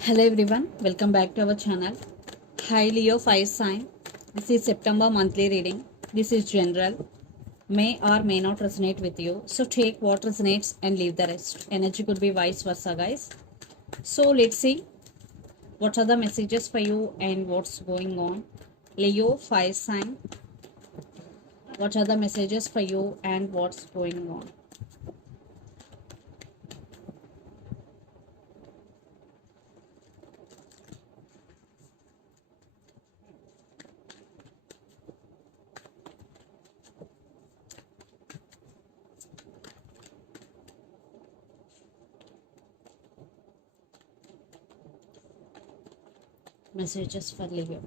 Hello everyone, welcome back to our channel. Hi Leo Fire Sign. This is September monthly reading. This is general. May or may not resonate with you. So take what resonates and leave the rest. Energy could be vice versa, guys. So let's see what are the messages for you and what's going on. Leo Fire Sign. What are the messages for you and what's going on? Messages for Leo.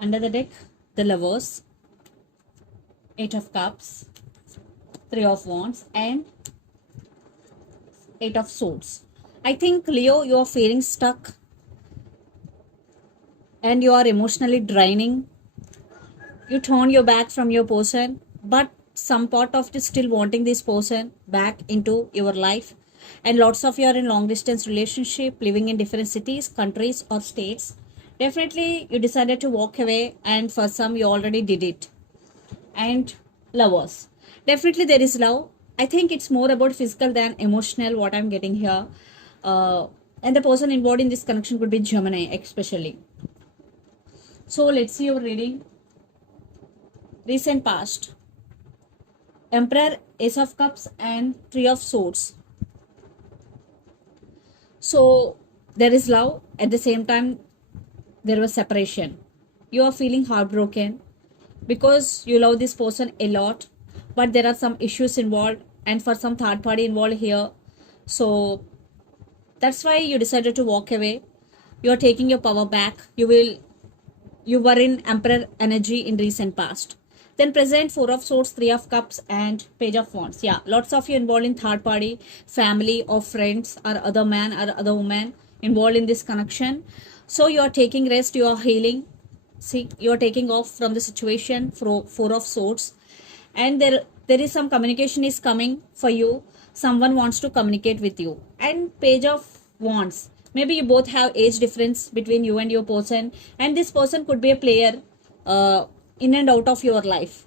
Under the deck, the Lovers, Eight of Cups, Three of Wands, and Eight of Swords. I think Leo, you are feeling stuck and you are emotionally draining. You turn your back from your person, but some part of you still wanting this person back into your life. And lots of you are in long distance relationship, living in different cities, countries, or states. Definitely, you decided to walk away, and for some, you already did it. And Lovers, definitely there is love. I think it's more about physical than emotional, what I'm getting here. And the person involved in this connection could be Gemini especially. So let's see your reading. Recent past, Emperor, Ace of Cups, and Three of Swords. So there is love, at the same time there was separation. You are feeling heartbroken because you love this person a lot, but there are some issues involved, and for some third party involved here. So that's why you decided to walk away. You are taking your power back. You were in Emperor energy in recent past. Then present, Four of Swords, Three of Cups, and Page of Wands. Yeah, lots of you involved in third party, family or friends or other man or other woman involved in this connection. So you are taking rest, you are healing. See, you are taking off from the situation, Four of Swords. And there is some communication is coming for you. Someone wants to communicate with you. And Page of Wands, maybe you both have age difference between you and your person, and this person could be a player uh, in and out of your life.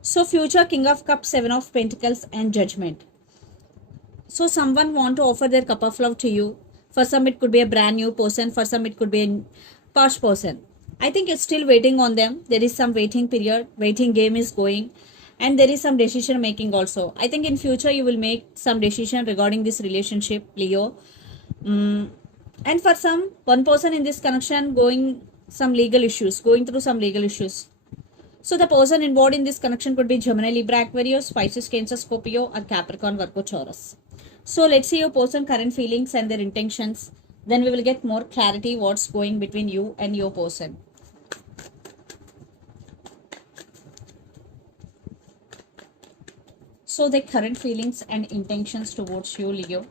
So future, King of Cups, Seven of Pentacles, and Judgment. So someone want to offer their cup of love to you. For some it could be a brand new person, for some it could be a past person. I think you're still waiting on them. There is some waiting period, waiting game is going, and there is some decision making also. I think in future you will make some decision regarding this relationship, Leo. And for some, one person in this connection going some legal issues, going through some legal issues. So the person involved in this connection could be Gemini, Libra, Aquarius, Pisces, Cancer, Scorpio, or Capricorn, Virgo, Taurus. So let's see your person current feelings and their intentions. Then we will get more clarity what's going between you and your person. So the current feelings and intentions towards you, Leo.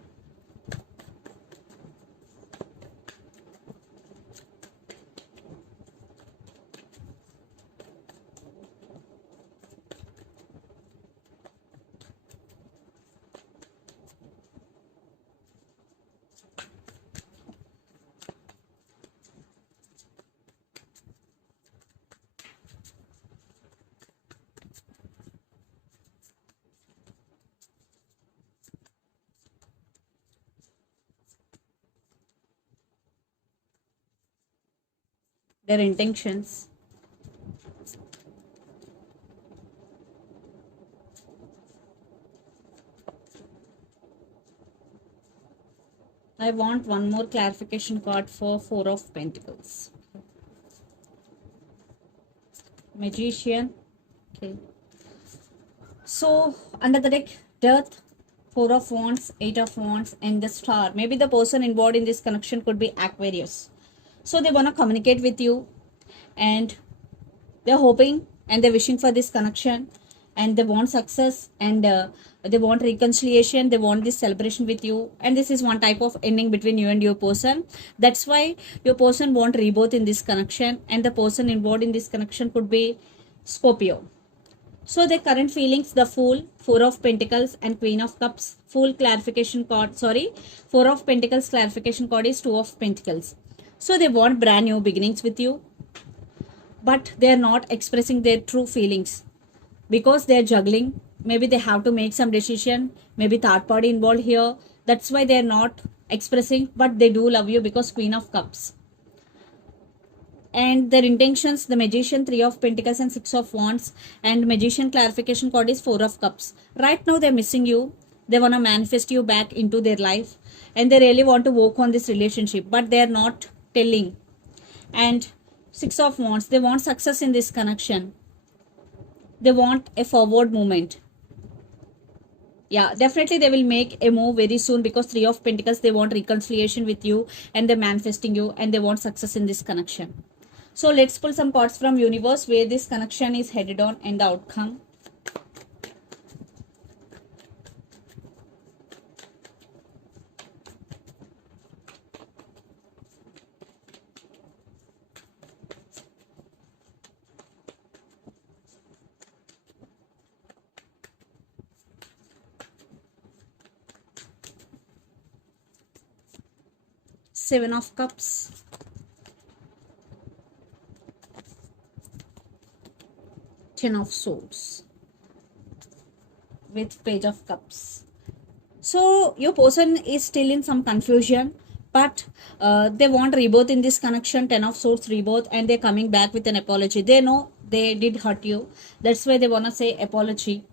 Their intentions. I want one more clarification card for Four of Pentacles. Magician. Okay. So under the deck, Death, Four of Wands, Eight of Wands, and the Star. Maybe the person involved in this connection could be Aquarius. So they want to communicate with you, and they're hoping and they're wishing for this connection, and they want success, and they want reconciliation, they want this celebration with you, and this is one type of ending between you and your person. That's why your person want rebirth in this connection, and the person involved in this connection could be Scorpio. So the current feelings, the Fool, Four of Pentacles, and Queen of Cups. Fool clarification card, sorry, Four of Pentacles clarification card is Two of Pentacles. So they want brand new beginnings with you, but they are not expressing their true feelings because they are juggling. Maybe they have to make some decision, maybe third party involved here. That's why they are not expressing, but they do love you because Queen of Cups. And their intentions, the Magician, Three of Pentacles, and Six of Wands, and Magician clarification card is Four of Cups. Right now they're missing you, they want to manifest you back into their life, and they really want to work on this relationship, but they're not telling. And Six of Wands, they want success in this connection, they want a forward movement. Yeah, definitely they will make a move very soon because Three of Pentacles, they want reconciliation with you, and they're manifesting you, and they want success in this connection. So let's pull some cards from universe where this connection is headed on and the outcome. Seven of Cups, Ten of Swords, with Page of Cups. So your person is still in some confusion, but they want rebirth in this connection. Ten of Swords rebirth, and they're coming back with an apology. They know they did hurt you, that's why they want to say apology.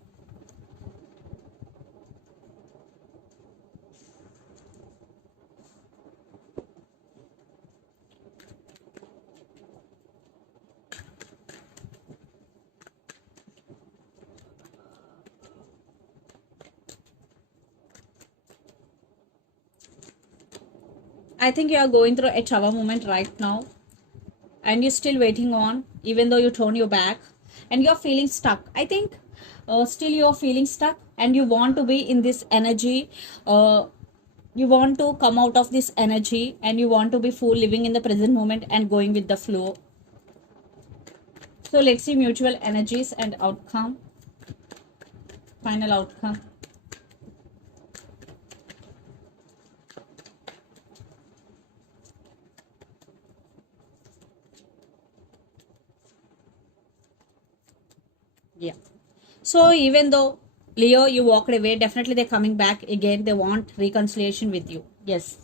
I think you are going through a tower moment right now, and you're still waiting on, even though you turn your back, and you're feeling stuck. I think still you're feeling stuck, and you want to be in this energy. You want to come out of this energy, and you want to be full living in the present moment and going with the flow. So let's see mutual energies and outcome, final outcome. Yeah. So even though Leo, you walked away, definitely they're coming back again. They want reconciliation with you. Yes.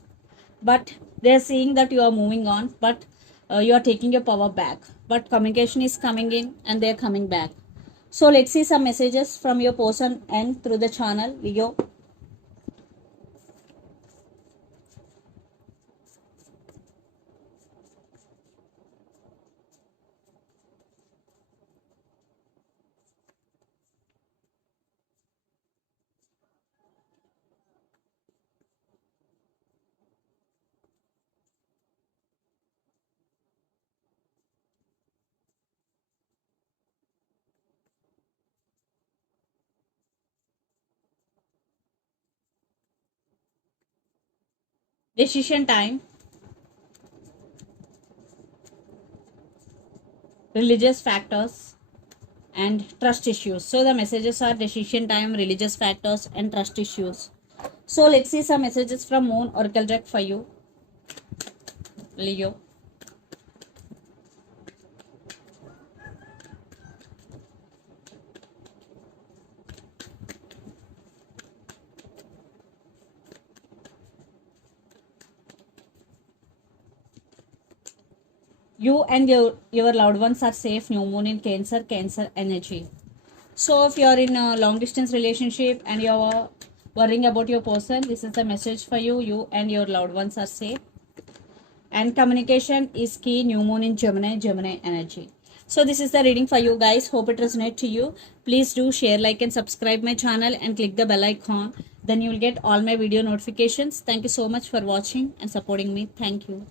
But they're seeing that you are moving on, but you are taking your power back. But communication is coming in and they're coming back. So let's see some messages from your person and through the channel, Leo. Decision time, religious factors, and trust issues. So the messages are decision time, religious factors, and trust issues. So let's see some messages from Moon Oracle deck for you, Leo. You and your loved ones are safe. New moon in Cancer energy. So if you are in a long distance relationship and you are worrying about your person, this is the message for you. You and your loved ones are safe. And communication is key. New moon in Gemini energy. So this is the reading for you guys. Hope it resonates to you. Please do share, like and subscribe my channel and click the bell icon. Then you will get all my video notifications. Thank you so much for watching and supporting me. Thank you.